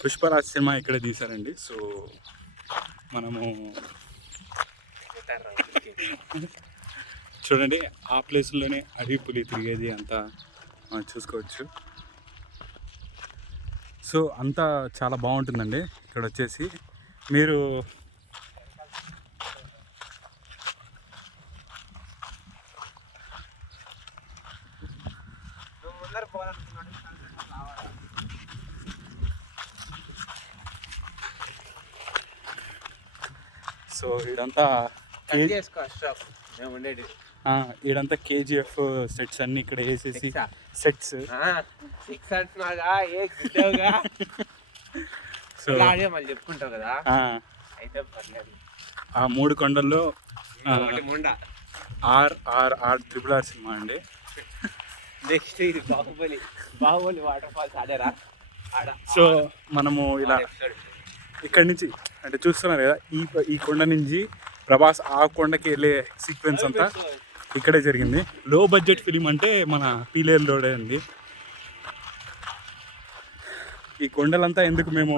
Pushparaj cinema ఇక్కడే తీశారండి. So మనము చూడండి ఆ ప్లేస్లోనే అడవి పులి తిరిగేది అంతా చూసుకోవచ్చు. సో అంతా చాలా బాగుంటుందండి ఇక్కడ వచ్చేసి. మీరు సో ఇదంతా ఇదంతా KGF సెట్స్ అన్ని ఇక్కడ వేసేసి సెట్స్. సో చెప్పుకుంటావు కదా, అయితే ఆ 3 కొండల్లో RRR సినిమా అండి. నెక్స్ట్ ఇది బాహుబలి వాటర్ ఫాల్స్ ఆడారా? సో మనము ఇలా ఇక్కడి నుంచి అంటే చూస్తున్నారు కదా, ఈ కొండ నుంచి ప్రభాస్ ఆ కొండకి వెళ్ళే సీక్వెన్స్ అంతా ఇక్కడే జరిగింది. లో బడ్జెట్ ఫిలిం అంటే మన పీలేరులోనే అండి. ఈ కొండలంతా ఎందుకు మేము